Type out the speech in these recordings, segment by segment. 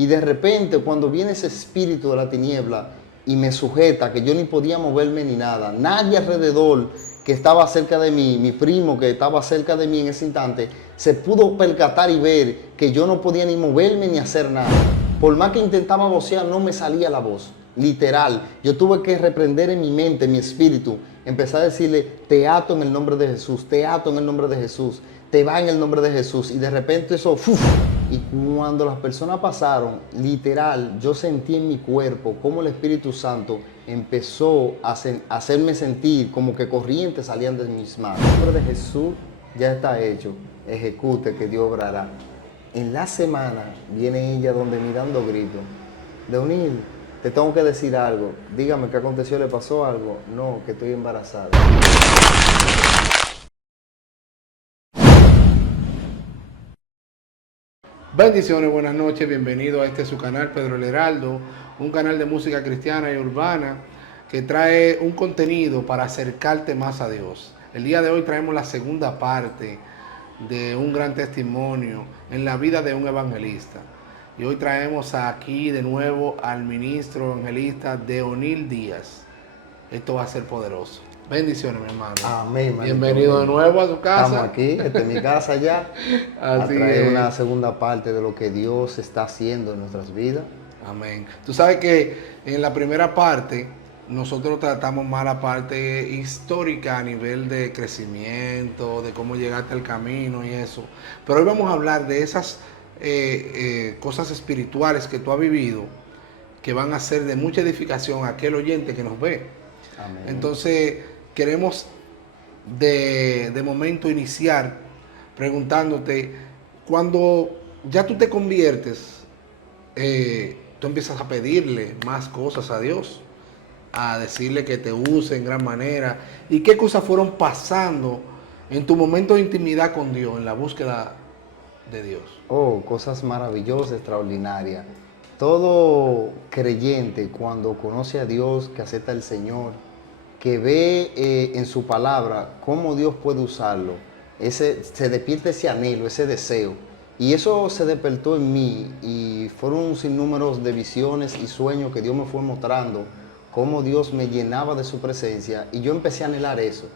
Y de repente, cuando viene ese espíritu de la tiniebla y me sujeta, que yo ni podía moverme ni nada, nadie alrededor que estaba cerca de mí, mi primo que estaba cerca de mí en ese instante, se pudo percatar y ver que yo no podía ni moverme ni hacer nada. Por más que intentaba vocear, no me salía la voz. Literal, yo tuve que reprender en mi mente, en mi espíritu, empezar a decirle, te ato en el nombre de Jesús, te ato en el nombre de Jesús, te va en el nombre de Jesús. Y de repente eso, ¡fuf! Y cuando las personas pasaron, literal, yo sentí en mi cuerpo cómo el Espíritu Santo empezó a hacerme sentir como que corrientes salían de mis manos. En el nombre de Jesús ya está hecho, ejecute que Dios obrará. En la semana viene ella donde mí dando gritos. Leonil, te tengo que decir algo. Dígame qué aconteció, ¿le pasó algo? No, que estoy embarazada. Bendiciones, buenas noches, bienvenido a este su canal Pedro el Heraldo, un canal de música cristiana y urbana que trae un contenido para acercarte más a Dios. El día de hoy traemos la segunda parte de un gran testimonio en la vida de un evangelista. Y hoy traemos aquí de nuevo al ministro evangelista Deonil Díaz. Esto va a ser poderoso. Bendiciones, mi hermano. Amén, manito. Bienvenido de nuevo a tu casa. Estamos aquí, esta es mi casa ya, a Así traer es. una segunda parte de lo que Dios está haciendo en nuestras vidas. Amén. Tú sabes que en la primera parte nosotros tratamos más la parte histórica a nivel de crecimiento, de cómo llegaste al camino y eso. Pero hoy vamos a hablar de esas cosas espirituales que tú has vivido, que van a ser de mucha edificación a aquel oyente que nos ve. Amén. Entonces queremos de momento iniciar preguntándote, cuando ya tú te conviertes, tú empiezas a pedirle más cosas a Dios, a decirle que te use en gran manera. ¿Y qué cosas fueron pasando en tu momento de intimidad con Dios, en la búsqueda de Dios? Oh, cosas maravillosas, extraordinarias. Todo creyente cuando conoce a Dios, que acepta al Señor, que ve en su palabra cómo Dios puede usarlo, se despierta ese anhelo, ese deseo. Y eso se despertó en mí y fueron un sinnúmero de visiones y sueños que Dios me fue mostrando, cómo Dios me llenaba de su presencia y yo empecé a anhelar eso.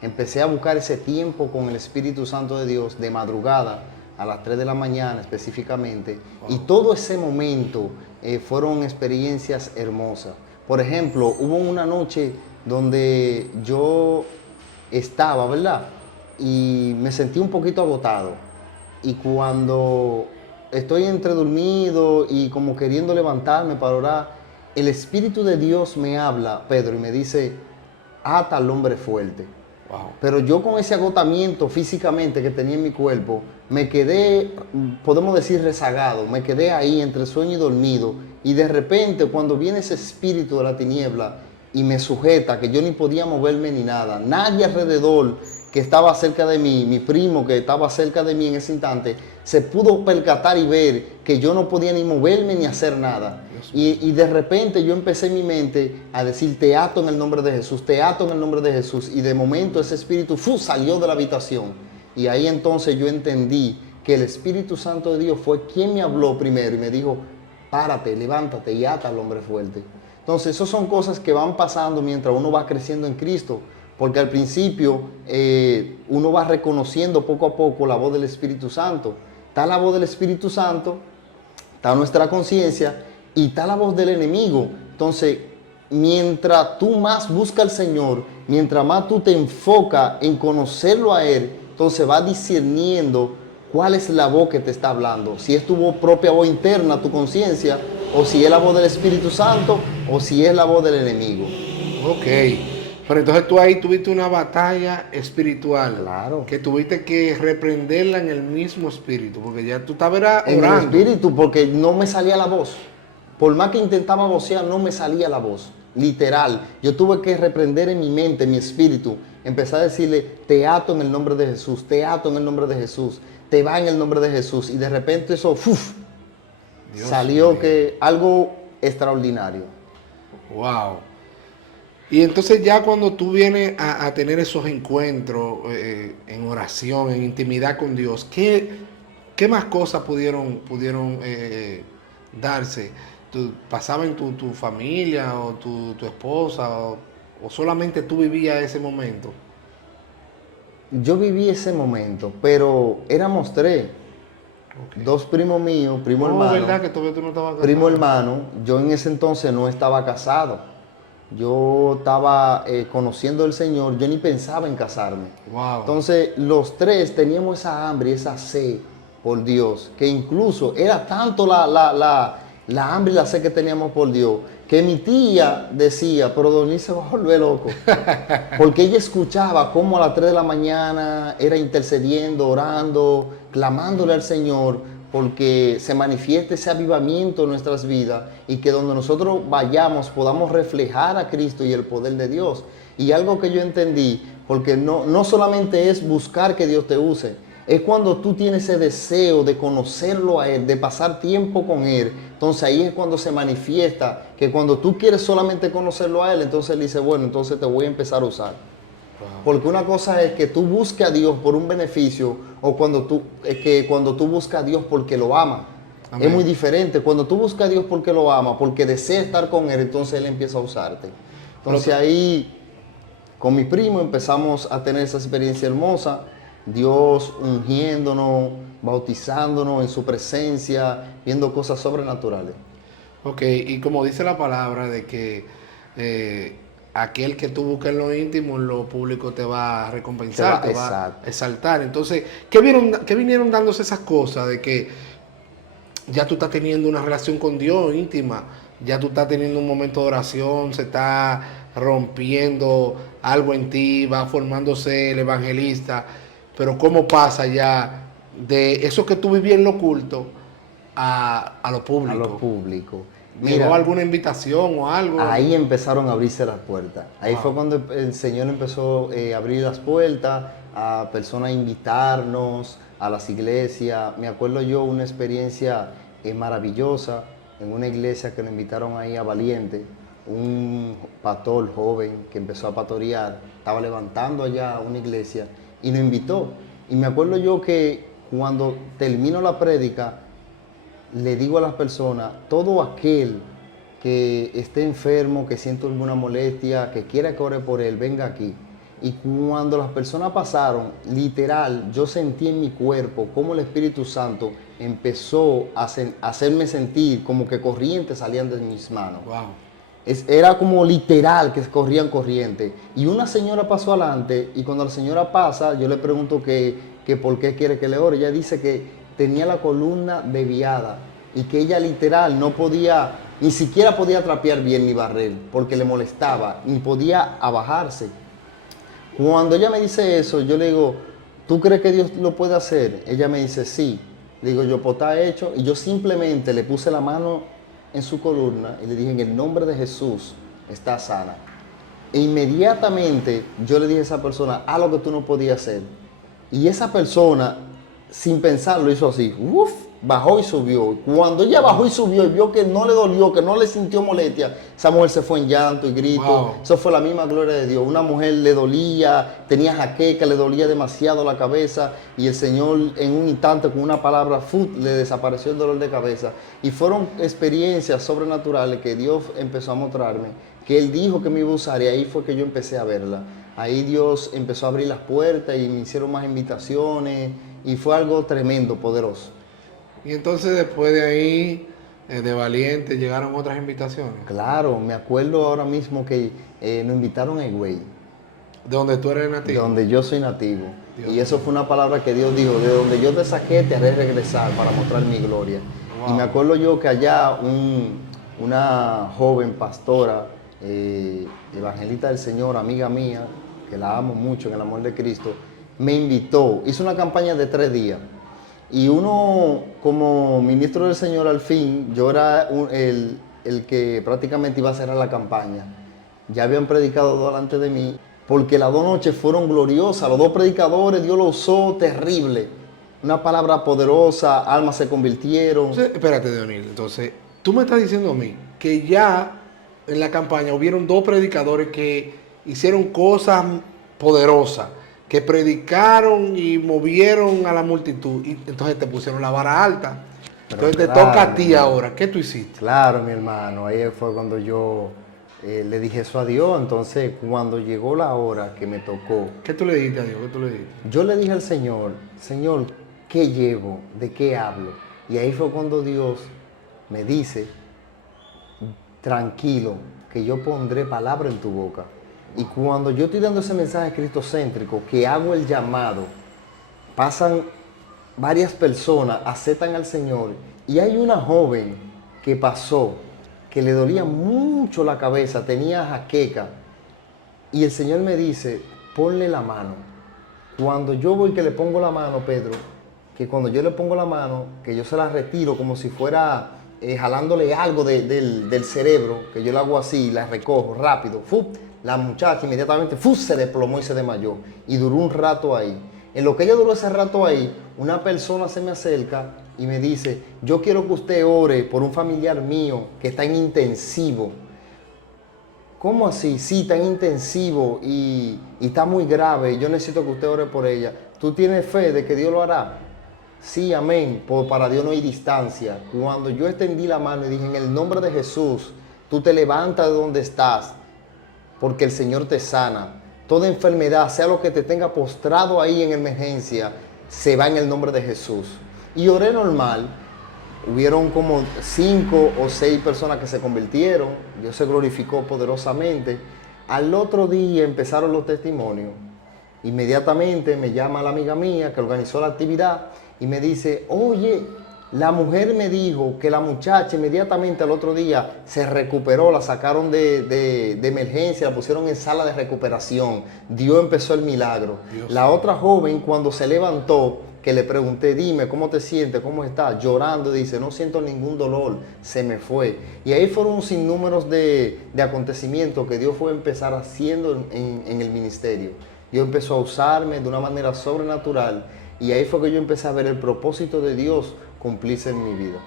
Empecé a buscar ese tiempo con el Espíritu Santo de Dios de madrugada, a las 3 de la mañana específicamente. Wow. Y todo ese momento fueron experiencias hermosas. Por ejemplo, hubo una noche donde yo estaba, ¿verdad? Y me sentí un poquito agotado. Y cuando estoy entre dormido y como queriendo levantarme para orar, el Espíritu de Dios me habla, Pedro, y me dice, ata al hombre fuerte. Wow. Pero yo con ese agotamiento físicamente que tenía en mi cuerpo, me quedé, podemos decir, rezagado, me quedé ahí entre sueño y dormido. Y de repente, cuando viene ese espíritu de la tiniebla y me sujeta, que yo ni podía moverme ni nada, nadie alrededor que estaba cerca de mí, mi primo que estaba cerca de mí en ese instante, se pudo percatar y ver que yo no podía ni moverme ni hacer nada. Y de repente yo empecé en mi mente a decir, te ato en el nombre de Jesús, te ato en el nombre de Jesús. Y de momento ese espíritu salió de la habitación. Y ahí entonces yo entendí que el Espíritu Santo de Dios fue quien me habló primero y me dijo, párate, levántate y ata al hombre fuerte. Entonces, esas son cosas que van pasando mientras uno va creciendo en Cristo, porque al principio uno va reconociendo poco a poco la voz del Espíritu Santo. Está la voz del Espíritu Santo, está nuestra conciencia y está la voz del enemigo. Entonces, mientras tú más buscas al Señor, mientras más tú te enfocas en conocerlo a Él, entonces vas discerniendo cuál es la voz que te está hablando. Si es tu voz propia, voz interna, tu conciencia, o si es la voz del Espíritu Santo, o si es la voz del enemigo. Ok, pero entonces tú ahí tuviste una batalla espiritual. Claro. Que tuviste que reprenderla en el mismo espíritu, porque ya tú estabas orando. En el espíritu, porque no me salía la voz. Por más que intentaba vocear, no me salía la voz. Literal. Yo tuve que reprender en mi mente, en mi espíritu. Empecé a decirle, te ato en el nombre de Jesús, te ato en el nombre de Jesús, te va en el nombre de Jesús. Y de repente eso, salió mío. Que algo extraordinario. Wow. Y entonces ya cuando tú vienes a tener esos encuentros en oración, en intimidad con Dios, ¿qué más cosas pudieron darse, ¿pasaba en tu familia o tu esposa o solamente tú vivías ese momento? Yo viví ese momento, pero éramos tres. Okay. Dos primos míos, Oh, ¿verdad que todavía tú no estabas casado? primo hermano. Yo en ese entonces no estaba casado. Yo estaba conociendo al Señor, yo ni pensaba en casarme. Wow. Entonces los tres teníamos esa hambre y esa sed por Dios, que incluso era tanto la hambre y la sed que teníamos por Dios, que mi tía decía, pero Doní se va a volver loco. Porque ella escuchaba cómo a las 3 de la mañana era intercediendo, orando, clamándole al Señor, porque se manifieste ese avivamiento en nuestras vidas y que donde nosotros vayamos podamos reflejar a Cristo y el poder de Dios. Y algo que yo entendí, porque no solamente es buscar que Dios te use, es cuando tú tienes ese deseo de conocerlo a Él, de pasar tiempo con Él. Entonces ahí es cuando se manifiesta que cuando tú quieres solamente conocerlo a Él, entonces Él dice, bueno, entonces te voy a empezar a usar. Porque una cosa es que tú busques a Dios por un beneficio o cuando tú buscas a Dios porque lo amas. Es muy diferente. Cuando tú buscas a Dios porque lo amas, porque deseas estar con Él, entonces Él empieza a usarte. Entonces ahí, con mi primo empezamos a tener esa experiencia hermosa. Dios ungiéndonos, bautizándonos en su presencia, viendo cosas sobrenaturales. Ok, y como dice la palabra de que aquel que tú buscas en lo íntimo, en lo público te va a recompensar, te va a exaltar. Entonces, ¿qué vinieron dándose esas cosas de que ya tú estás teniendo una relación con Dios íntima, ya tú estás teniendo un momento de oración, se está rompiendo algo en ti, va formándose el evangelista, pero cómo pasa ya de eso que tú vivías en lo oculto a lo público? A lo público. ¿Llegó alguna invitación o algo? Ahí empezaron a abrirse las puertas. Ahí fue cuando el Señor empezó a abrir las puertas, a personas a invitarnos a las iglesias. Me acuerdo yo una experiencia maravillosa en una iglesia que nos invitaron ahí a Valiente, un pastor joven que empezó a pastorear, estaba levantando allá una iglesia y nos invitó. Y me acuerdo yo que cuando termino la prédica, le digo a las personas, todo aquel que esté enfermo, que sienta alguna molestia, que quiera que ore por él, venga aquí. Y cuando las personas pasaron, literal, yo sentí en mi cuerpo cómo el Espíritu Santo empezó a hacerme sentir como que corrientes salían de mis manos. Wow. Era como literal que corrían corrientes. Y una señora pasó adelante y cuando la señora pasa, yo le pregunto que por qué quiere que le ore. Ella dice que tenía la columna desviada y que ella literal no podía, ni siquiera podía trapear bien ni barrer porque le molestaba, ni podía abajarse. Cuando ella me dice eso, yo le digo, ¿tú crees que Dios lo puede hacer? Ella me dice, sí. Le digo, yo, pues está hecho. Y yo simplemente le puse la mano en su columna y le dije, en el nombre de Jesús, está sana. E inmediatamente yo le dije a esa persona, haz lo que tú no podías hacer. Y esa persona, sin pensarlo, hizo así, ¡uf! Bajó y subió. Cuando ella bajó y subió y vio que no le dolió, que no le sintió molestia, esa mujer se fue en llanto y grito. Wow. Eso fue la misma gloria de Dios. Una mujer le dolía, tenía jaqueca, le dolía demasiado la cabeza y el Señor en un instante con una palabra le desapareció el dolor de cabeza. Y fueron experiencias sobrenaturales que Dios empezó a mostrarme, que Él dijo que me iba a usar y ahí fue que yo empecé a verla. Ahí Dios empezó a abrir las puertas y me hicieron más invitaciones y fue algo tremendo, poderoso. Y entonces después de ahí, de Valiente, llegaron otras invitaciones. Claro, me acuerdo ahora mismo que nos invitaron a Higüey. ¿De donde tú eres nativo? De donde yo soy nativo. Dios y eso fue una palabra que Dios dijo, de donde yo te saqué te haré regresar para mostrar mi gloria. Wow. Y me acuerdo yo que allá una joven pastora, evangelista del Señor, amiga mía, que la amo mucho en el amor de Cristo, me invitó, hizo una campaña de 3 días. Y uno, como ministro del Señor, al fin, yo era el que prácticamente iba a cerrar la campaña. Ya habían predicado delante de mí, porque las 2 noches fueron gloriosas. Los 2 predicadores, Dios los usó terrible. Una palabra poderosa, almas se convirtieron. Entonces, espérate, Deonil. Entonces, tú me estás diciendo a mí que ya en la campaña hubieron 2 predicadores que hicieron cosas poderosas, que predicaron y movieron a la multitud, y entonces te pusieron la vara alta. Pero Entonces te claro, toca a mi ti hermano. ahora. ¿Qué tú hiciste? Claro, mi hermano, ahí fue cuando yo le dije eso a Dios. Entonces, cuando llegó la hora que me tocó, ¿Qué tú le dijiste a Dios? ¿Qué tú le dijiste? yo le dije al Señor, Señor, ¿qué llevo? ¿De qué hablo? Y ahí fue cuando Dios me dice, tranquilo, que yo pondré palabra en tu boca. Y cuando yo estoy dando ese mensaje cristocéntrico, que hago el llamado, pasan varias personas, aceptan al Señor, y hay una joven que pasó, que le dolía mucho la cabeza, tenía jaqueca, y el Señor me dice, ponle la mano. Cuando yo voy que le pongo la mano, Pedro, que cuando yo le pongo la mano, que yo se la retiro como si fuera jalándole algo del cerebro, que yo la hago así, la recojo rápido, ¡fup! La muchacha inmediatamente ¡fup! Se desplomó y se desmayó. Y duró un rato ahí. En lo que ella duró ese rato ahí, una persona se me acerca y me dice, yo quiero que usted ore por un familiar mío que está en intensivo. ¿Cómo así? Sí, tan intensivo y está muy grave. Yo necesito que usted ore por ella. ¿Tú tienes fe de que Dios lo hará? Sí, amén. Para Dios no hay distancia. Cuando yo extendí la mano y dije, en el nombre de Jesús, tú te levantas de donde estás, porque el Señor te sana. Toda enfermedad, sea lo que te tenga postrado ahí en emergencia, se va en el nombre de Jesús. Y oré normal. Hubieron como 5 o 6 personas que se convirtieron. Dios se glorificó poderosamente. Al otro día empezaron los testimonios. Inmediatamente me llama la amiga mía que organizó la actividad y me dice, oye, la mujer me dijo que la muchacha inmediatamente al otro día se recuperó, la sacaron de emergencia, la pusieron en sala de recuperación. Dios empezó el milagro. Dios La mío. otra joven cuando se levantó, que le pregunté, dime, ¿cómo te sientes? ¿Cómo estás? Llorando, dice, no siento ningún dolor, se me fue. Y ahí fueron sinnúmeros de acontecimientos que Dios fue a empezar haciendo en el ministerio. Dios empezó a usarme de una manera sobrenatural y ahí fue que yo empecé a ver el propósito de Dios cumplirse en mi vida.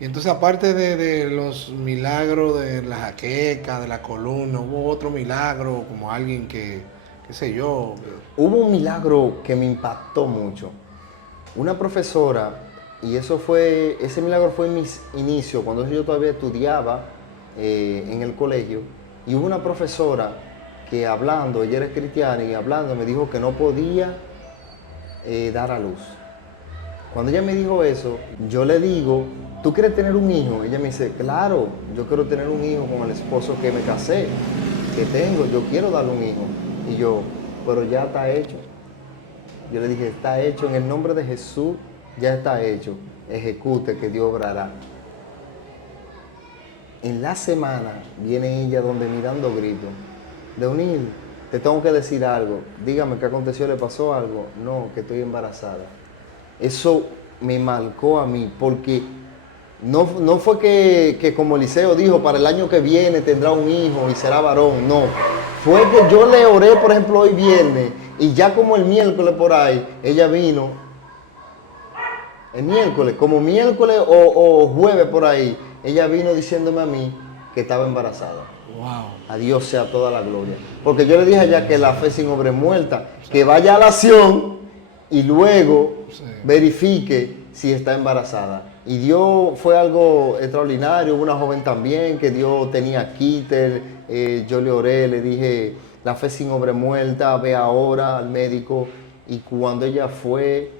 Y entonces, aparte de los milagros de la jaqueca, de la columna, hubo otro milagro, como alguien que, qué sé yo. Hubo un milagro que me impactó mucho. Una profesora, y ese milagro fue en mis inicios, cuando yo todavía estudiaba en el colegio, y hubo una profesora que hablando, ella era cristiana y hablando me dijo que no podía dar a luz. Cuando ella me dijo eso, yo le digo, ¿tú quieres tener un hijo? Ella me dice, claro, yo quiero tener un hijo con el esposo que me casé, que tengo, yo quiero darle un hijo. Y yo, pero ya está hecho. Yo le dije, está hecho, en el nombre de Jesús, ya está hecho. Ejecute, que Dios obrará. En la semana viene ella donde mí dando gritos. Deunil, te tengo que decir algo. Dígame qué aconteció, le pasó algo. No, que estoy embarazada. Eso me marcó a mí porque no fue que como Eliseo dijo, para el año que viene tendrá un hijo y será varón. No, fue que yo le oré, por ejemplo, hoy viernes y ya como el miércoles por ahí, ella vino, el miércoles, como miércoles o jueves por ahí, ella vino diciéndome a mí que estaba embarazada. Wow. A Dios sea toda la gloria. Porque yo le dije allá que la fe sin obra es muerta, que vaya a la acción y luego Sí. verifique si está embarazada. Y Dios fue algo extraordinario. Hubo una joven también que Dios tenía quíter. Yo le oré, le dije, la fe sin obra es muerta, ve ahora al médico. Y cuando ella fue,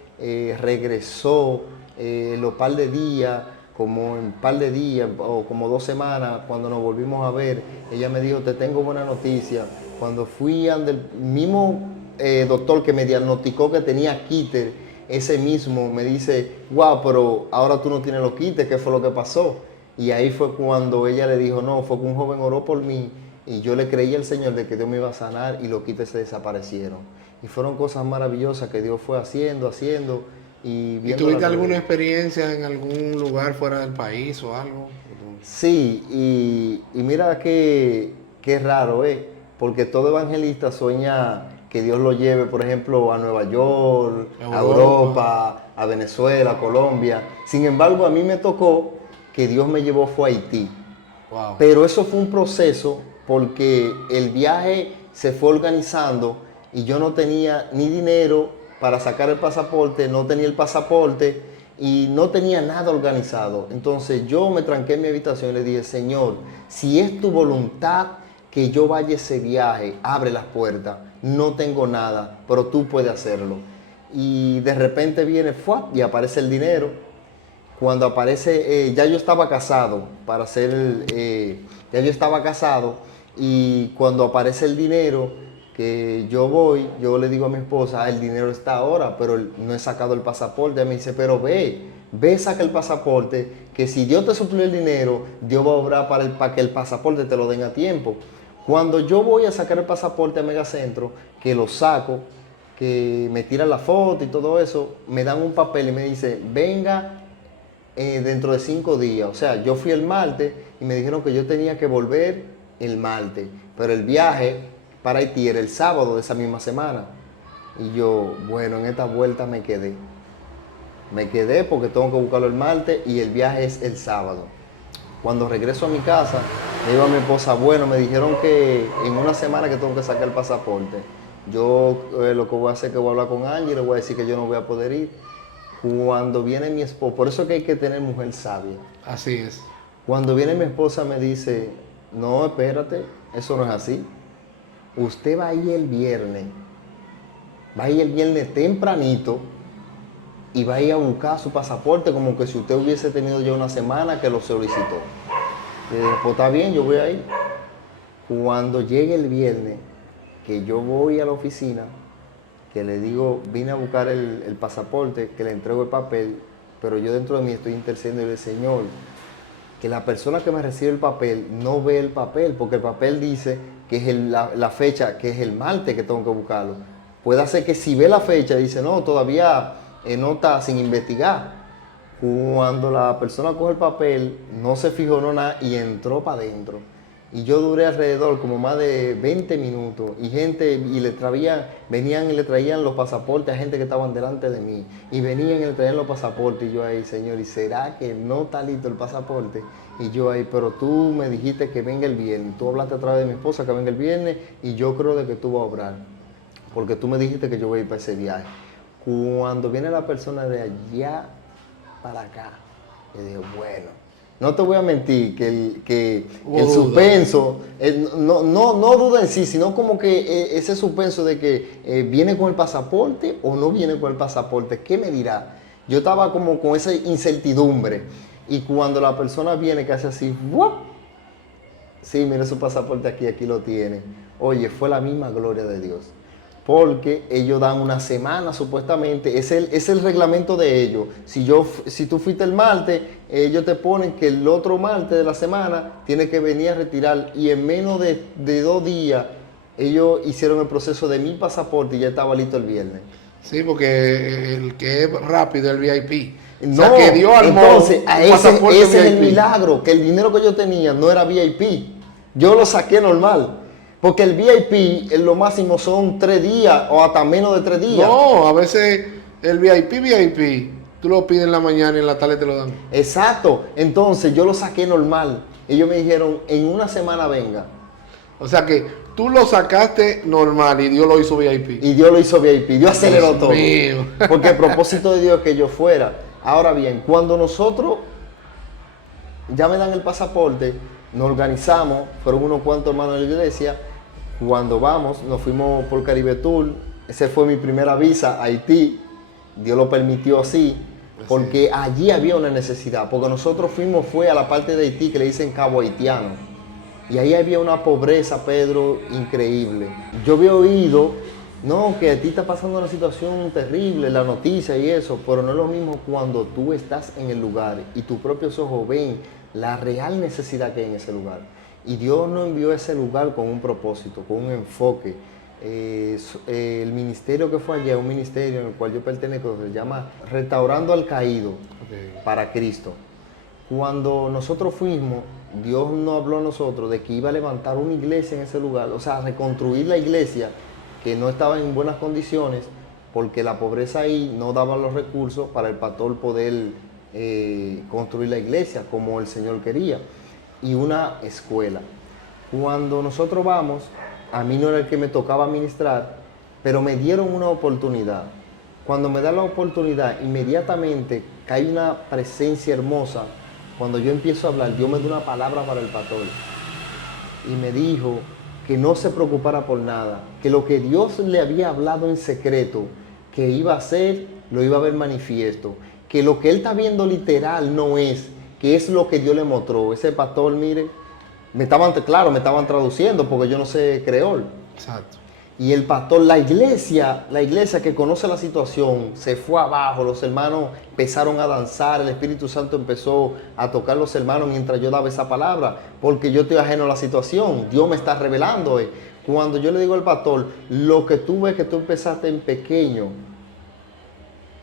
regresó los par de días, como en par de días o como 2 semanas, cuando nos volvimos a ver, ella me dijo, te tengo buena noticia. Cuando fui al mismo doctor que me diagnosticó que tenía quíter, ese mismo me dice, wow, pero ahora tú no tienes los quites, ¿qué fue lo que pasó? Y ahí fue cuando ella le dijo, no, fue que un joven oró por mí y yo le creí al Señor de que Dios me iba a sanar y los quites se desaparecieron. Y fueron cosas maravillosas que Dios fue haciendo y ¿Y viendo tuviste la alguna gloria. experiencia en algún lugar fuera del país o algo? Sí, y mira qué raro, porque todo evangelista sueña que Dios lo lleve, por ejemplo, a Nueva York, a Europa, a Venezuela, a Colombia. Sin embargo, a mí me tocó que Dios me llevó fue a Haití. Wow. Pero eso fue un proceso porque el viaje se fue organizando y yo no tenía ni dinero para sacar el pasaporte, no tenía el pasaporte y no tenía nada organizado. Entonces yo me tranqué en mi habitación y le dije, Señor, si es tu voluntad que yo vaya ese viaje, abre las puertas. No tengo nada, pero tú puedes hacerlo. Y de repente viene ¡fuap! Y aparece el dinero. Cuando aparece, ya yo estaba casado para hacer, ya yo estaba casado, y cuando aparece el dinero, que yo voy, yo le digo a mi esposa, el dinero está ahora, pero no he sacado el pasaporte. Ella me dice, pero ve, saca el pasaporte, que si Dios te suplió el dinero, Dios va a obrar para que el pasaporte te lo den a tiempo. Cuando yo voy a sacar el pasaporte a Megacentro, que lo saco, que me tiran la foto y todo eso, me dan un papel y me dice, venga dentro de 5 días. O sea, yo fui el martes y me dijeron que yo tenía que volver el martes, pero el viaje para Haití era el sábado de esa misma semana. Y yo, bueno, en esta vuelta me quedé. Me quedé porque tengo que buscarlo el martes y el viaje es el sábado. Cuando regreso a mi casa, le digo a mi esposa, bueno, me dijeron que en una semana que tengo que sacar el pasaporte. Yo lo que voy a hacer es que voy a hablar con Angie y le voy a decir que yo no voy a poder ir. Cuando viene mi esposa, por eso es que hay que tener mujer sabia. Así es. Cuando viene mi esposa me dice, no, espérate, eso no es así. Usted va a ir el viernes tempranito y va a ir a buscar su pasaporte como que si usted hubiese tenido ya una semana que lo solicitó. Y dije, pues está bien, yo voy a ir. Cuando llegue el viernes, que yo voy a la oficina, que le digo, vine a buscar el pasaporte, que le entrego el papel, pero yo dentro de mí estoy intercediendo y le digo, Señor, que la persona que me recibe el papel no ve el papel, porque el papel dice que es la fecha, que es el martes que tengo que buscarlo. Puede ser que si ve la fecha dice, no, todavía no está sin investigar. Cuando la persona coge el papel, no se fijó no nada y entró para adentro. Y yo duré alrededor como más de 20 minutos y venían y le traían los pasaportes a gente que estaban delante de mí. Y venían y le traían los pasaportes y yo ahí, Señor, ¿y será que no está listo el pasaporte? Y yo ahí, pero tú me dijiste que venga el viernes. Tú hablaste a través de mi esposa que venga el viernes y yo creo de que tú vas a obrar. Porque tú me dijiste que yo voy a ir para ese viaje. Cuando viene la persona de allá para acá, yo digo, bueno. No te voy a mentir que el suspenso, no duda en sí, sino como que ese suspenso de que viene con el pasaporte o no viene con el pasaporte, ¿qué me dirá? Yo estaba como con esa incertidumbre y cuando la persona viene que hace así, ¡wup! Sí, mire su pasaporte aquí lo tiene. Oye, fue la misma gloria de Dios. Porque ellos dan una semana supuestamente, es el reglamento de ellos. Si tú fuiste el martes, ellos te ponen que el otro martes de la semana tienes que venir a retirar y en menos de 2 días ellos hicieron el proceso de mi pasaporte y ya estaba listo el viernes. Sí, porque el que es rápido es el VIP. No, o sea, que dio al entonces ese es el VIP. milagro, que el dinero que yo tenía no era VIP. Yo lo saqué normal. Porque el VIP, lo máximo son 3 días o hasta menos de 3 días. No, a veces el VIP, tú lo pides en la mañana y en la tarde te lo dan. Exacto. Entonces yo lo saqué normal. Ellos me dijeron, en una semana venga. O sea que tú lo sacaste normal y Dios lo hizo VIP. Y Dios lo hizo VIP. Dios aceleró Dios todo. mío. Porque el propósito de Dios es que yo fuera. Ahora bien, cuando nosotros ya me dan el pasaporte, nos organizamos, fueron unos cuantos hermanos de la iglesia. Cuando vamos, nos fuimos por Caribe Tour. Esa fue mi primera visa a Haití. Dios lo permitió así, porque allí había una necesidad. Porque nosotros fue a la parte de Haití que le dicen Cabo Haitiano. Y ahí había una pobreza, Pedro, increíble. Yo había oído, no, que a ti está pasando una situación terrible, la noticia y eso, pero no es lo mismo cuando tú estás en el lugar y tus propios ojos ven la real necesidad que hay en ese lugar. Y Dios nos envió a ese lugar con un propósito, con un enfoque. El ministerio que fue allá, un ministerio en el cual yo pertenezco, se llama Restaurando al Caído para Cristo. Cuando nosotros fuimos, Dios nos habló a nosotros de que iba a levantar una iglesia en ese lugar, o sea, reconstruir la iglesia que no estaba en buenas condiciones porque la pobreza ahí no daba los recursos para el pastor poder construir la iglesia como el Señor quería. Y una escuela. Cuando nosotros vamos, a mí no era el que me tocaba ministrar, pero me dieron una oportunidad. Cuando me dan la oportunidad, inmediatamente cae una presencia hermosa. Cuando yo empiezo a hablar, Dios me da una palabra para el pastor. Y me dijo que no se preocupara por nada, que lo que Dios le había hablado en secreto, que iba a hacer, lo iba a ver manifiesto. Que lo que él está viendo literal no es, que es lo que Dios le mostró. Ese pastor, mire, me estaban traduciendo porque yo no sé creol. Exacto. Y el pastor, la iglesia que conoce la situación, se fue abajo, los hermanos empezaron a danzar, el Espíritu Santo empezó a tocar los hermanos mientras yo daba esa palabra, porque yo estoy ajeno a la situación, Dios me está revelando. Cuando yo le digo al pastor, lo que tú ves que tú empezaste en pequeño,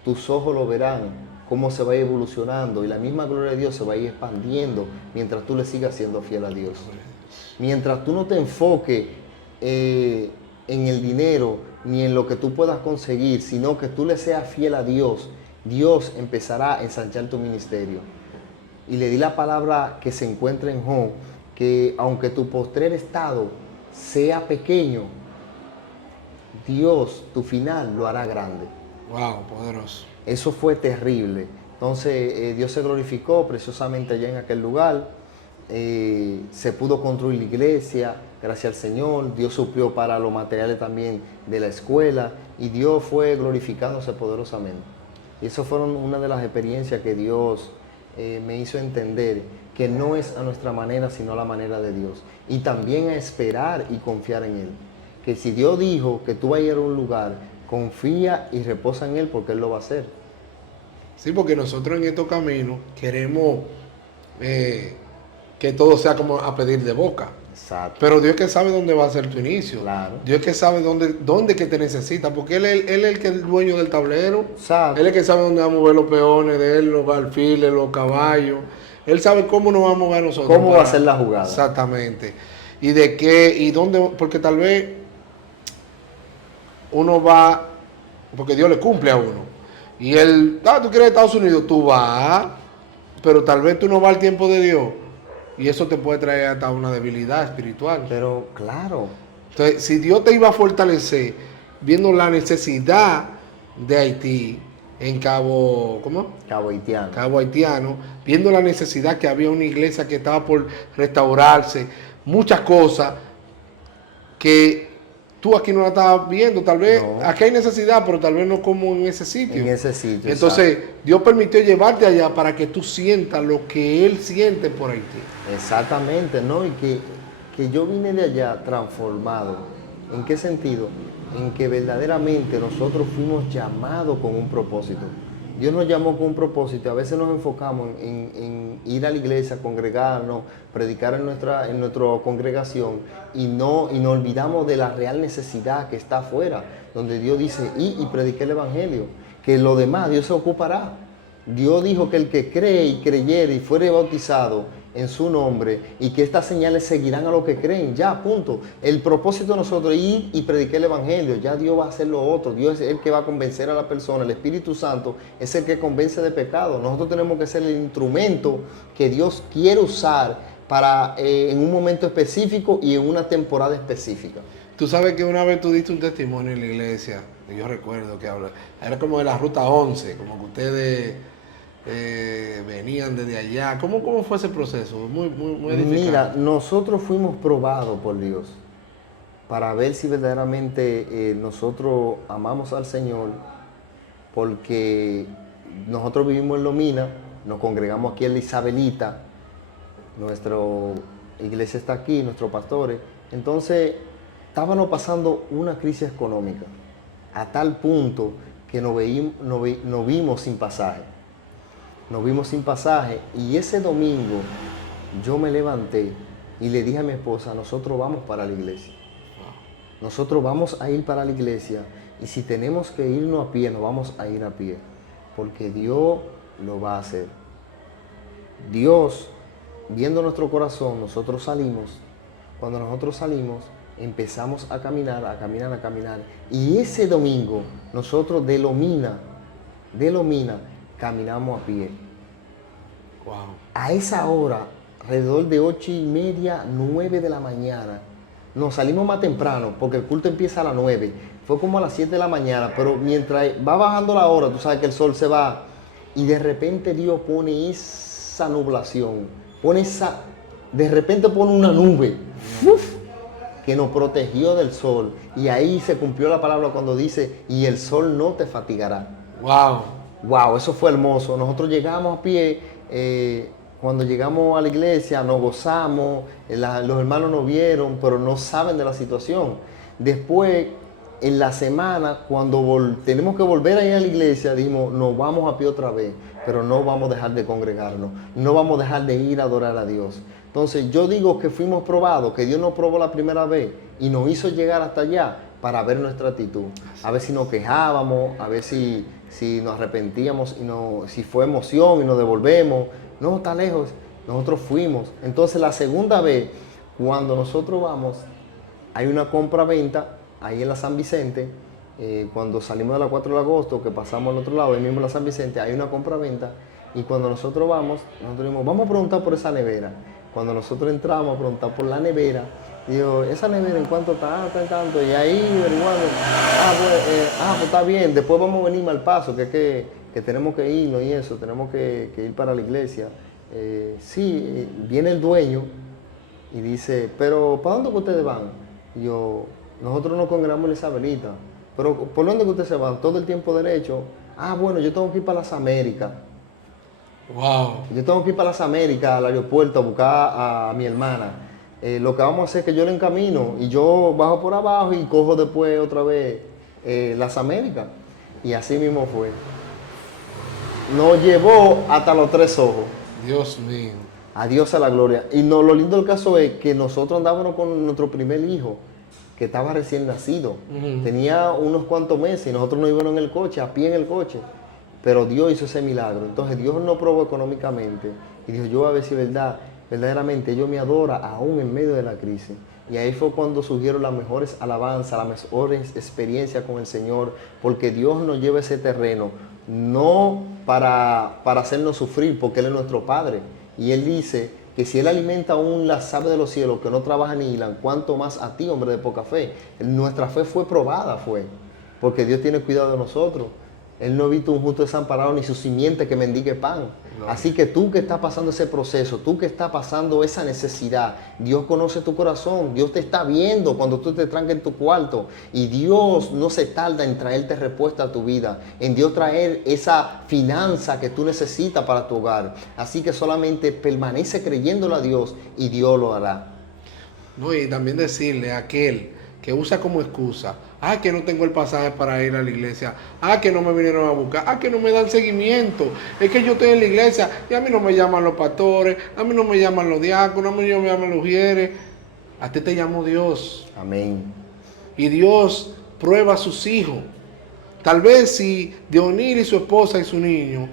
tus ojos lo verán, cómo se va a ir evolucionando y la misma gloria de Dios se va a ir expandiendo mientras tú le sigas siendo fiel a Dios. Mientras tú no te enfoques en el dinero ni en lo que tú puedas conseguir, sino que tú le seas fiel a Dios, Dios empezará a ensanchar tu ministerio. Y le di la palabra que se encuentra en Job, que aunque tu postrer estado sea pequeño, Dios, tu final, lo hará grande. Wow, poderoso. Eso fue terrible. Entonces Dios se glorificó preciosamente allá en aquel lugar. Se pudo construir la iglesia, gracias al Señor. Dios suplió para los materiales también de la escuela y Dios fue glorificándose poderosamente. Y eso fueron una de las experiencias que Dios me hizo entender, que no es a nuestra manera, sino a la manera de Dios. Y también a esperar y confiar en Él. Que si Dios dijo que tú vas a ir a un lugar, confía y reposa en Él porque Él lo va a hacer. Sí, porque nosotros en estos caminos queremos que todo sea como a pedir de boca. Exacto. Pero Dios es que sabe dónde va a ser tu inicio. Claro. Dios es que sabe dónde que te necesita, porque Él es el que es el dueño del tablero. Exacto. Él es el que sabe dónde va a mover los peones de Él, los alfiles, los caballos. Él sabe cómo nos va a mover nosotros. Cómo va a ser la jugada. Exactamente. Y de qué, y dónde, porque tal vez uno va, porque Dios le cumple a uno. Y Él, tú quieres Estados Unidos, tú vas, pero tal vez tú no vas al tiempo de Dios. Y eso te puede traer hasta una debilidad espiritual. Pero claro. Entonces, si Dios te iba a fortalecer, viendo la necesidad de Haití, en Cabo, ¿cómo? Cabo Haitiano. Cabo Haitiano, viendo la necesidad que había una iglesia que estaba por restaurarse, muchas cosas que tú aquí no la estabas viendo, tal vez No. aquí hay necesidad, pero tal vez no como en ese sitio. En ese sitio. Entonces, exacto. Dios permitió llevarte allá para que tú sientas lo que Él siente por Haití. Exactamente, ¿no? Y que yo vine de allá transformado. ¿En qué sentido? En que verdaderamente nosotros fuimos llamados con un propósito. Dios nos llamó con un propósito. A veces nos enfocamos en ir a la iglesia, congregarnos, predicar en nuestra congregación y nos olvidamos de la real necesidad que está afuera, donde Dios dice, y predique el evangelio, que lo demás Dios se ocupará. Dios dijo que el que cree y creyere y fuere bautizado en su nombre y que estas señales seguirán a los que creen, ya, punto. El propósito de nosotros es ir y predicar el evangelio, ya Dios va a hacer lo otro, Dios es el que va a convencer a la persona, el Espíritu Santo es el que convence de pecado. Nosotros tenemos que ser el instrumento que Dios quiere usar para en un momento específico y en una temporada específica. Tú sabes que una vez tú diste un testimonio en la iglesia, y yo recuerdo que era como de la ruta 11, como que ustedes venían desde allá. ¿Cómo fue ese proceso? Muy edificante. Mira, nosotros fuimos probados por Dios para ver si verdaderamente nosotros amamos al Señor, porque nosotros vivimos en Lomina, nos congregamos aquí en la Isabelita, nuestra iglesia está aquí, nuestros pastores. Entonces, estábamos pasando una crisis económica, a tal punto que nos vimos sin pasaje. Nos vimos sin pasaje y ese domingo yo me levanté y le dije a mi esposa, nosotros vamos para la iglesia. Nosotros vamos a ir para la iglesia y si tenemos que irnos a pie, nos vamos a ir a pie, porque Dios lo va a hacer. Dios, viendo nuestro corazón, nosotros salimos. Cuando nosotros salimos, empezamos a caminar. Y ese domingo, nosotros de Lomina, caminamos a pie. Wow. A esa hora, alrededor de 8:30, 9 de la mañana, nos salimos más temprano, porque el culto empieza a las 9. Fue como a las 7 de la mañana, pero mientras va bajando la hora, tú sabes que el sol se va. y de repente Dios pone esa nublación, de repente pone una nube, ¡uf!, que nos protegió del sol. Y ahí se cumplió la palabra cuando dice, y el sol no te fatigará. Wow. Wow, eso fue hermoso. Nosotros llegamos a pie, cuando llegamos a la iglesia nos gozamos, los hermanos nos vieron, pero no saben de la situación. Después, en la semana, cuando tenemos que volver a ir a la iglesia, dijimos, nos vamos a pie otra vez, pero no vamos a dejar de congregarnos, no vamos a dejar de ir a adorar a Dios. Entonces yo digo que fuimos probados, que Dios nos probó la primera vez y nos hizo llegar hasta allá para ver nuestra actitud, a ver si nos quejábamos, a ver si nos arrepentíamos, si fue emoción y nos devolvemos. No, está lejos, nosotros fuimos. Entonces la segunda vez, cuando nosotros vamos, hay una compra-venta ahí en la San Vicente, cuando salimos de la 4 de agosto, que pasamos al otro lado, ahí mismo en la San Vicente, hay una compra-venta, y cuando nosotros vamos, nosotros dijimos, vamos a preguntar por esa nevera. Cuando nosotros entramos a preguntar por la nevera, digo, ¿esa nevera en cuánto está? Está en tanto. Y ahí averiguando, pues está bien, después vamos a venir al paso, que tenemos que irnos y eso, tenemos que ir para la iglesia. Sí, viene el dueño y dice, pero ¿para dónde que ustedes van? Y yo, nosotros nos congregamos en Isabelita, pero ¿por dónde que ustedes se van? Todo el tiempo derecho. Bueno, yo tengo que ir para las Américas. Wow. Yo tengo que ir para las Américas, al aeropuerto, a buscar a mi hermana. Lo que vamos a hacer es que yo le encamino y yo bajo por abajo y cojo después otra vez las Américas. Y así mismo fue. Nos llevó hasta los 3 ojos. Dios mío. A Dios a la gloria. Y no, lo lindo del caso es que nosotros andábamos con nuestro primer hijo, que estaba recién nacido. Tenía unos cuantos meses y nosotros nos íbamos en el coche, a pie en el coche. Pero Dios hizo ese milagro. Entonces Dios nos probó económicamente y dijo, yo voy a ver si verdaderamente ellos me adoran aún en medio de la crisis. Y ahí fue cuando surgieron las mejores alabanzas, las mejores experiencias con el Señor, porque Dios nos lleva a ese terreno, no para hacernos sufrir, porque Él es nuestro Padre. Y Él dice que si Él alimenta aún las aves de los cielos, que no trabajan ni hilan, ¿cuánto más a ti, hombre de poca fe? Nuestra fe fue probada, porque Dios tiene cuidado de nosotros. Él no ha visto un justo desamparado ni su simiente que mendigue pan. No. Así que tú que estás pasando ese proceso, tú que estás pasando esa necesidad, Dios conoce tu corazón, Dios te está viendo cuando tú te trancas en tu cuarto y Dios no se tarda en traerte respuesta a tu vida, en Dios traer esa finanza que tú necesitas para tu hogar. Así que solamente permanece creyéndole a Dios y Dios lo hará. No, y también decirle a aquel que usa como excusa, que no tengo el pasaje para ir a la iglesia, que no me vinieron a buscar, que no me dan seguimiento, es que yo estoy en la iglesia y a mí no me llaman los pastores, a mí no me llaman los diáconos, a mí no me llaman los ujieres, a ti te llamó Dios. Amén. Y Dios prueba a sus hijos. Tal vez si Dionil y su esposa y su niño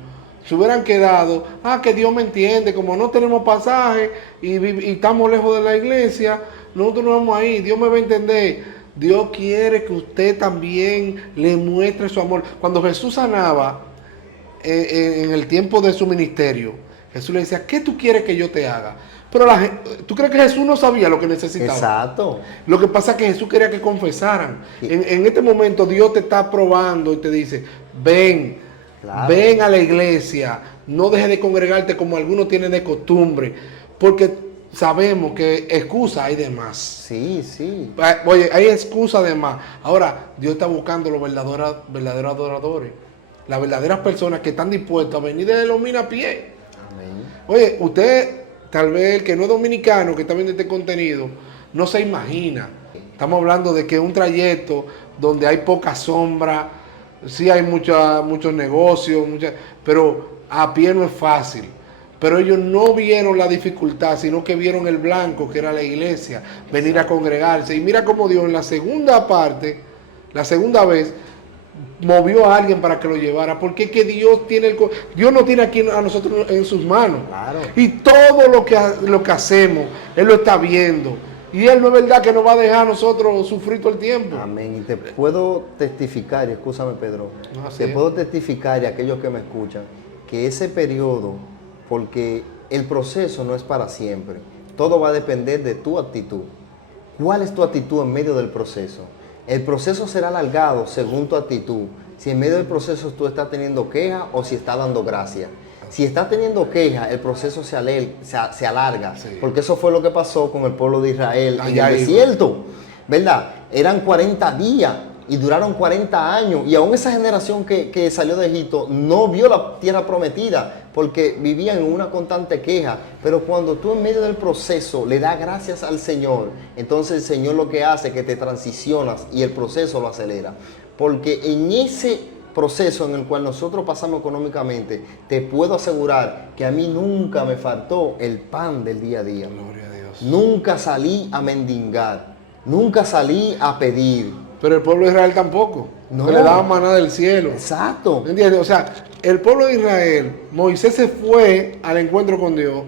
se hubieran quedado, que Dios me entiende, como no tenemos pasaje y estamos lejos de la iglesia, nosotros no vamos ahí, Dios me va a entender. Dios quiere que usted también le muestre su amor. Cuando Jesús sanaba en el tiempo de su ministerio, Jesús le decía, ¿qué tú quieres que yo te haga? Pero ¿tú crees que Jesús no sabía lo que necesitaba? Exacto. Lo que pasa es que Jesús quería que confesaran. Sí. En este momento Dios te está probando y te dice, ven, claro, ven a la iglesia, no dejes de congregarte como algunos tienen de costumbre, porque sabemos que excusas hay de más. Sí, sí. Oye, hay excusas de más. Ahora, Dios está buscando los verdaderos adoradores. Las verdaderas personas que están dispuestas a venir desde los mil a pie. Amén. Oye, usted, tal vez el que no es dominicano, que está viendo este contenido, no se imagina. Estamos hablando de que es un trayecto donde hay poca sombra, sí hay muchos negocios, pero a pie no es fácil. Pero ellos no vieron la dificultad, sino que vieron el blanco, que era la iglesia, venir a congregarse. Y mira cómo Dios en la segunda parte, la segunda vez, movió a alguien para que lo llevara. Porque es que Dios no tiene aquí a nosotros en sus manos. Claro. Y todo lo que hacemos, Él lo está viendo. Y Él no es verdad que nos va a dejar a nosotros sufrir todo el tiempo. Amén. Y te puedo testificar, y escúchame Pedro, te puedo testificar y aquellos que me escuchan, que ese periodo, porque el proceso no es para siempre. Todo va a depender de tu actitud. ¿Cuál es tu actitud en medio del proceso? El proceso será alargado según tu actitud. Si en medio del proceso tú estás teniendo queja o si estás dando gracia. Si estás teniendo queja, el proceso se alarga. Sí. Porque eso fue lo que pasó con el pueblo de Israel en Allá el iba. desierto. ¿Verdad? Eran 40 días y duraron 40 años. Y aún esa generación que salió de Egipto no vio la tierra prometida porque vivían en una constante queja. Pero cuando tú en medio del proceso le das gracias al Señor, entonces el Señor lo que hace es que te transicionas y el proceso lo acelera. Porque en ese proceso en el cual nosotros pasamos económicamente, te puedo asegurar que a mí nunca me faltó el pan del día a día. Gloria a Dios. Nunca salí a mendigar, nunca salí a pedir. Pero el pueblo de Israel tampoco. No. Que le daban maná del cielo. Exacto. ¿Entiendes? O sea, el pueblo de Israel, Moisés se fue al encuentro con Dios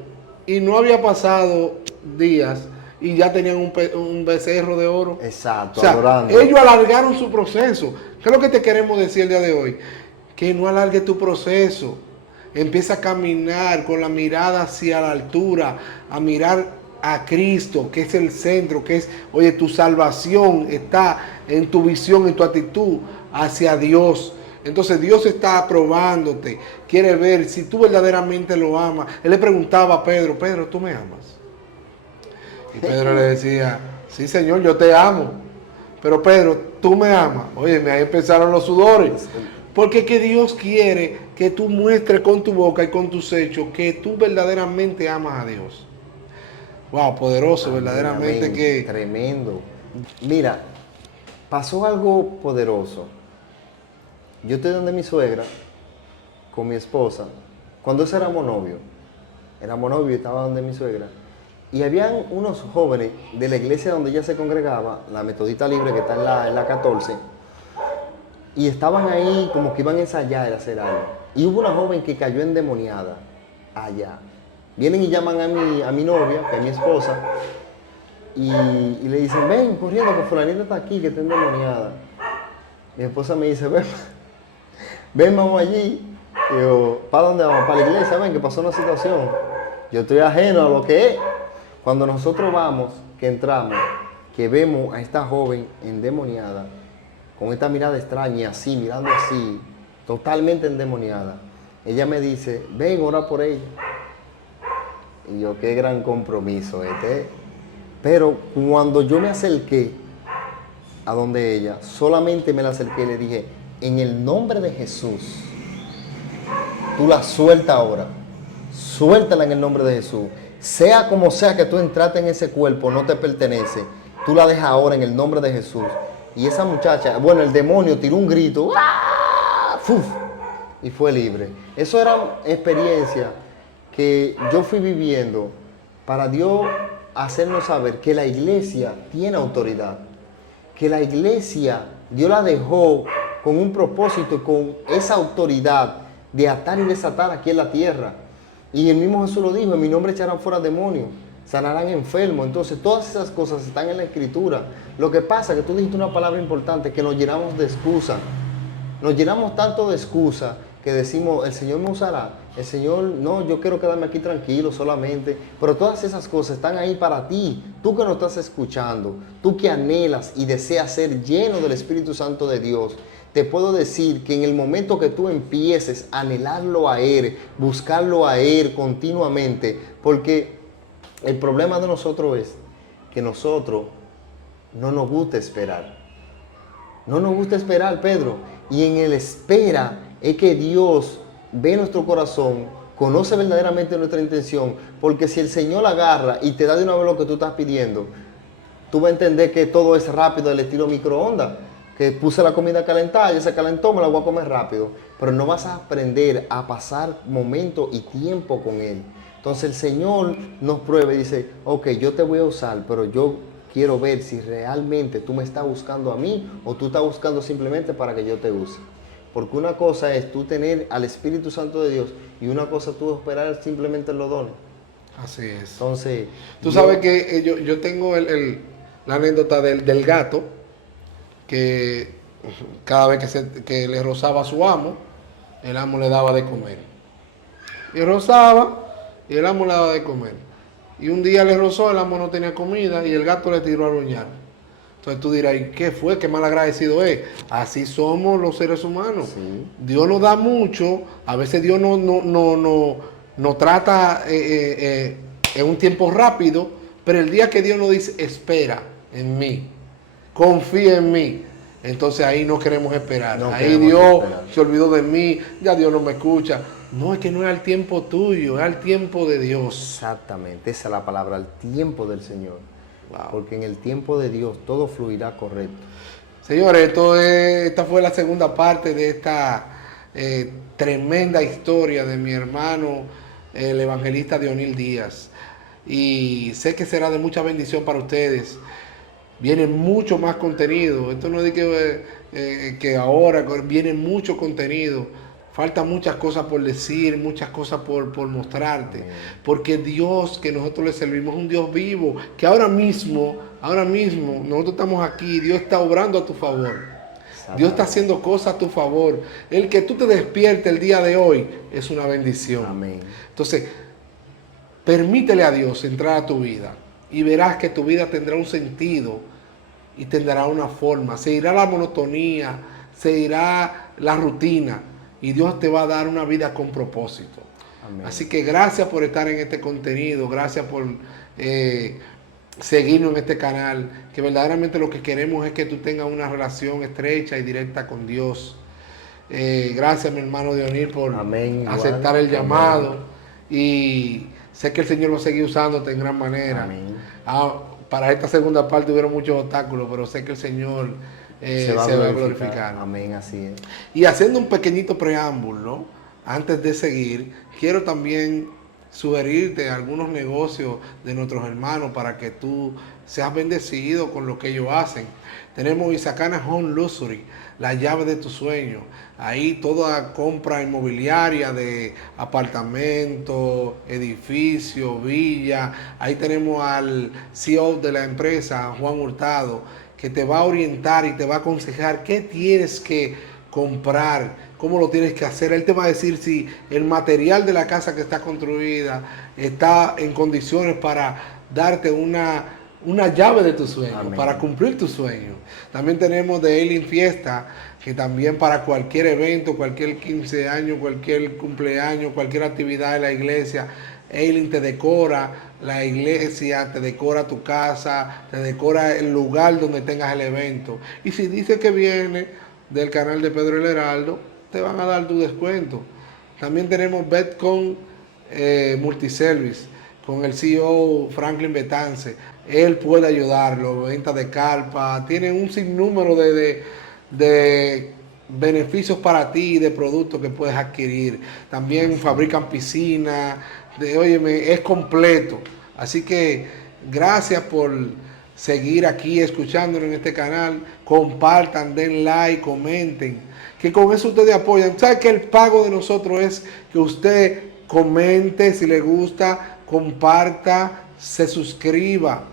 y no había pasado días y ya tenían un becerro de oro. Exacto, O sea, adorando. ellos alargaron su proceso. ¿Qué es lo que te queremos decir el día de hoy? Que no alargue tu proceso. Empieza a caminar con la mirada hacia la altura, a mirar a Cristo, que es el centro, que es, oye, tu salvación está en tu visión, en tu actitud hacia Dios. Entonces Dios está aprobándote, quiere ver si tú verdaderamente lo amas. Él le preguntaba a Pedro, Pedro, ¿tú me amas? Y Pedro le decía, sí Señor, yo te amo. Pero Pedro, ¿tú me amas? Oye, ahí empezaron los sudores. Porque que Dios quiere que tú muestres con tu boca y con tus hechos que tú verdaderamente amas a Dios. Wow, poderoso, Amén, verdaderamente amén. que... Tremendo. Mira, pasó algo poderoso. Yo estoy donde mi suegra, con mi esposa, cuando eso éramos novios y estaba donde mi suegra, y habían unos jóvenes de la iglesia donde ella se congregaba, la Metodista Libre que está en la 14, y estaban ahí como que iban a ensayar, a hacer algo. Y hubo una joven que cayó endemoniada allá. Vienen y llaman a mi novia, que es mi esposa, y le dicen, ven corriendo que fulanita está aquí, que está endemoniada. Mi esposa me dice, ven, vamos allí. Y yo, ¿para dónde vamos? Para la iglesia, ven, que pasó una situación. Yo estoy ajeno a lo que es. Cuando nosotros vamos, que entramos, que vemos a esta joven endemoniada, con esta mirada extraña, así, mirando así, totalmente endemoniada, ella me dice, ven, ora por ella. Y yo, qué gran compromiso este. Pero cuando yo me acerqué a donde ella, solamente me la acerqué y le dije, en el nombre de Jesús, tú la suelta ahora. Suéltala en el nombre de Jesús. Sea como sea que tú entraste en ese cuerpo, no te pertenece. Tú la dejas ahora en el nombre de Jesús. Y esa muchacha, bueno, el demonio tiró un grito. ¡Ah! ¡Fuf! Y fue libre. Eso era experiencia que yo fui viviendo para Dios hacernos saber que la iglesia tiene autoridad. Que la iglesia, Dios la dejó con un propósito, con esa autoridad de atar y desatar aquí en la tierra. Y el mismo Jesús lo dijo, en mi nombre echarán fuera demonios, sanarán enfermos. Entonces todas esas cosas están en la Escritura. Lo que pasa es que tú dijiste una palabra importante, que nos llenamos de excusa. Nos llenamos tanto de excusa que decimos, el Señor me usará. El Señor, no, yo quiero quedarme aquí tranquilo solamente. Pero todas esas cosas están ahí para ti. Tú que nos estás escuchando, tú que anhelas y deseas ser lleno del Espíritu Santo de Dios, te puedo decir que en el momento que tú empieces a anhelarlo a Él, buscarlo a Él continuamente, porque el problema de nosotros es que nosotros no nos gusta esperar. No nos gusta esperar, Pedro. Y en el espera es que Dios ve nuestro corazón, conoce verdaderamente nuestra intención, porque si el Señor agarra y te da de una vez lo que tú estás pidiendo, tú vas a entender que todo es rápido, del estilo microondas, que puse la comida a calentar, ya se calentó, me la voy a comer rápido, pero no vas a aprender a pasar momento y tiempo con Él. Entonces el Señor nos prueba y dice, ok, yo te voy a usar, pero yo quiero ver si realmente tú me estás buscando a mí o tú estás buscando simplemente para que yo te use. Porque una cosa es tú tener al Espíritu Santo de Dios y una cosa tú esperar simplemente los dones. Así es. Entonces, Tú sabes que yo tengo la anécdota del gato, que cada vez que le rozaba a su amo, el amo le daba de comer. Y rozaba y el amo le daba de comer. Y un día le rozó, el amo no tenía comida y el gato le tiró a aruñar. Entonces tú dirás, ¿y qué fue? ¿Qué mal agradecido es? Así somos los seres humanos. Sí. Dios nos da mucho, a veces Dios nos trata en un tiempo rápido, pero el día que Dios nos dice, espera en mí, confía en mí, entonces ahí no queremos esperar. No Ahí queremos Dios esperar. se olvidó de mí, ya Dios no me escucha. No, es que no es al tiempo tuyo, es al tiempo de Dios. Exactamente, esa es la palabra, el tiempo del Señor. Wow. Porque en el tiempo de Dios todo fluirá correcto. Señores, esta fue la segunda parte de esta tremenda historia de mi hermano, el evangelista Dionil Díaz. Y sé que será de mucha bendición para ustedes. Viene mucho más contenido. Esto no es de que ahora viene mucho contenido. Faltan muchas cosas por decir, muchas cosas por mostrarte. Porque Dios que nosotros le servimos es un Dios vivo, que ahora mismo, nosotros estamos aquí, Dios está obrando a tu favor. Dios está haciendo cosas a tu favor. El que tú te despiertes el día de hoy es una bendición. Amén. Entonces, permítele a Dios entrar a tu vida y verás que tu vida tendrá un sentido y tendrá una forma. Se irá la monotonía, se irá la rutina y Dios te va a dar una vida con propósito. Amén. Así que gracias por estar en este contenido, gracias por seguirnos en este canal, que verdaderamente lo que queremos es que tú tengas una relación estrecha y directa con Dios. Gracias, mi hermano Dionil, por Amén, igual. aceptar el llamado. Amén. Y sé que el Señor va a seguir usándote en gran manera. Amén. Para esta segunda parte hubieron muchos obstáculos, pero sé que el Señor se va a glorificar. Amén, así es. Y haciendo un pequeñito preámbulo, ¿no? Antes de seguir, quiero también sugerirte algunos negocios de nuestros hermanos para que tú seas bendecido con lo que ellos hacen. Tenemos Isacana Home Luxury, la llave de tu sueño. Ahí toda compra inmobiliaria de apartamentos, edificios, villas. Ahí tenemos al CEO de la empresa, Juan Hurtado, que te va a orientar y te va a aconsejar qué tienes que comprar, cómo lo tienes que hacer. Él te va a decir si el material de la casa que está construida está en condiciones para darte una llave de tu sueño, Amén. para cumplir tu sueño. También tenemos de Eileen Fiesta, que también para cualquier evento, cualquier 15 años, cualquier cumpleaños, cualquier actividad de la iglesia, Eileen te decora la iglesia, te decora tu casa, te decora el lugar donde tengas el evento. Y si dices que viene del canal de Pedro el Heraldo, te van a dar tu descuento. También tenemos Betcon Multiservice con el CEO Franklin Betance. Él puede ayudarlo, venta de carpa, tiene un sinnúmero de beneficios para ti, de productos que puedes adquirir. También fabrican piscinas, óyeme, es completo. Así que gracias por seguir aquí escuchándonos en este canal. Compartan, den like, comenten, que con eso ustedes apoyan. ¿Sabe que el pago de nosotros es que usted comente si le gusta, comparta, se suscriba?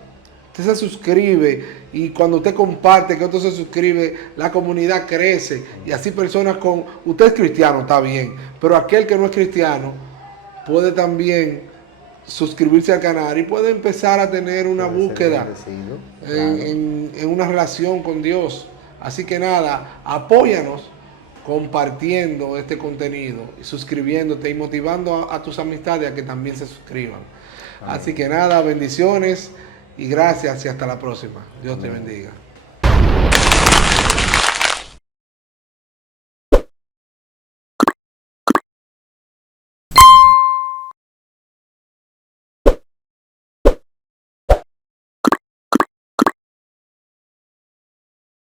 Usted se suscribe y cuando usted comparte que otro se suscribe, la comunidad crece y así personas con... Usted es cristiano, está bien, pero aquel que no es cristiano puede también suscribirse al canal y puede empezar a tener una búsqueda en una relación con Dios. Así que nada, apóyanos compartiendo este contenido y suscribiéndote y motivando a tus amistades a que también se suscriban. Amén. Así que nada, bendiciones y gracias y hasta la próxima. Dios te bendiga.